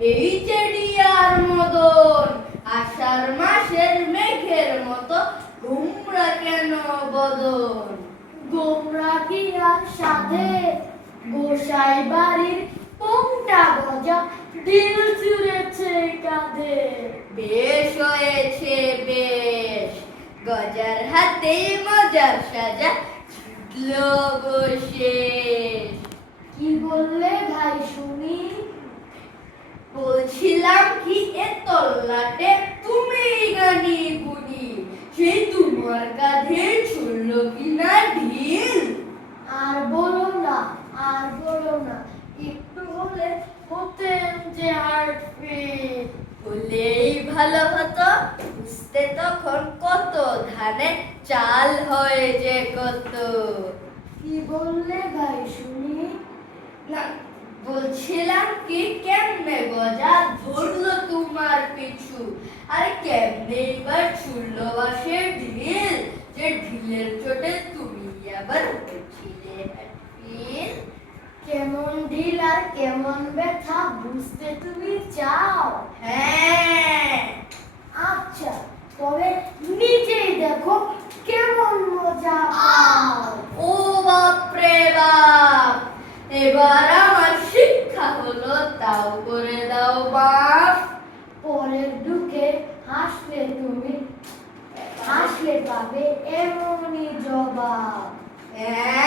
এই যে ডিয়ার মদন, আষাঢ় মাসের মেঘের মতো গোমরা কেন বদন? গোমরা কি আর সাধে গোসাই বাড়ির পোংটা গজা দিল চুরেছে কাঁধে। বেশ হয়েছে বেশ, গজার হাতে মজার সাজা ছুটলো বসে। কি বললে ভাই শুনি? বলছিলাম কি এ তল্লাটে তুমি গানি গুনি, সেই তোমার কাঁধে ছুড়ল কিনা ঢিল? আর বলো না, আর বলো না, একটু হলে হতেন যে হার্ট ফেল। হলেই ভালো হতো, বুঝতে তখন কত ধানে চাল হয় যে কত। কি বললে ভাই শুনি? না, বলছিলাম কি কেমনে গজা ধরলো তোমার পিছু, আরে কেমনে এবার ছুড়লো বাঁশের ঢিল, যে ঢিলের চোটে তুমি আবার হয়েছিলে ফিল। কেমন ঢিল আর কেমন ব্যথা বুঝতে তুমি চাও? হ্যাঁ, আচ্ছা, তবে নিজেই দেখো কেমন মজা পাও। ও বাপরে বাপ, এবার আমার শিক্ষা হলো, তাও করে দাও বাপ। পরের দুঃখে হাসলে তুমি, হাসলে পাবে এমনই জবাব। হ্যাঁ,